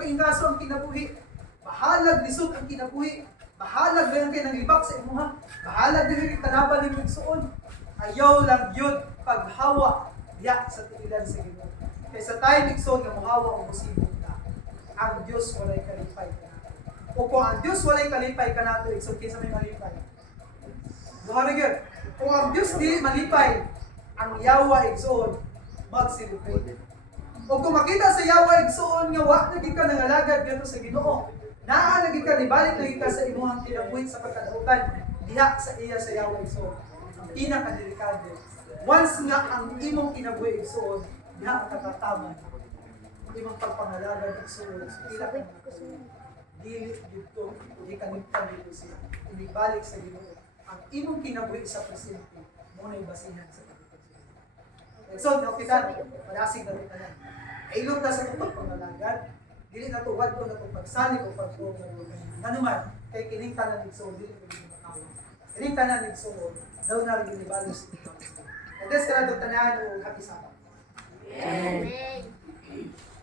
magkaingaso ang kinabuhi. Bahalag lisod ang kinabuhi. Bahalag lang kay nanglibak sa imuha. Bahalag din kay kanaban ni magsuon. Ayaw lang yun paghawa ya sa tiilan sa Ginoo. Kaysa tayo nigsuon nga mohawa o musibot na. Ang Dios walay kalipay kanato. O kung ang Dios walay kalipay kanato, igsoon kinsa may malipay. Duha ra gyud. Kung ang Dios dili malipay, ang yawa igsoon mag-celebrate. O kung makita sa yawa igsoon nga wa na gid ka nangalagad ngadto sa Ginoo, naa na gid ka nibalik na gid ka sa imong kinabuhi sa pagkadautan diha sa iya sa yawa igsoon. Ang pinakadelikado, once nga ang imong kinabuhi igsoon, diha ang katataman. Ang imong pagpangalagad igsoon, pila ka dili dito, di ka nagpalito siya. Inibalik sa Ginoo. Ang imong kinabuhi sa presente, mo na ibasihan sa pagkakasya. So, kita, malasig na rin na lang. Ilog na sa itong pagpangalagad, dili na tuwad ko na itong pagsalig o pagtuong na ito. Nanuman, kay kining tanan nigsoon, dili ko rin makawa. Kining tanan nigsoon, daw na rin inibalos. And this ka na ito tanan o happy Sabbath. Amen.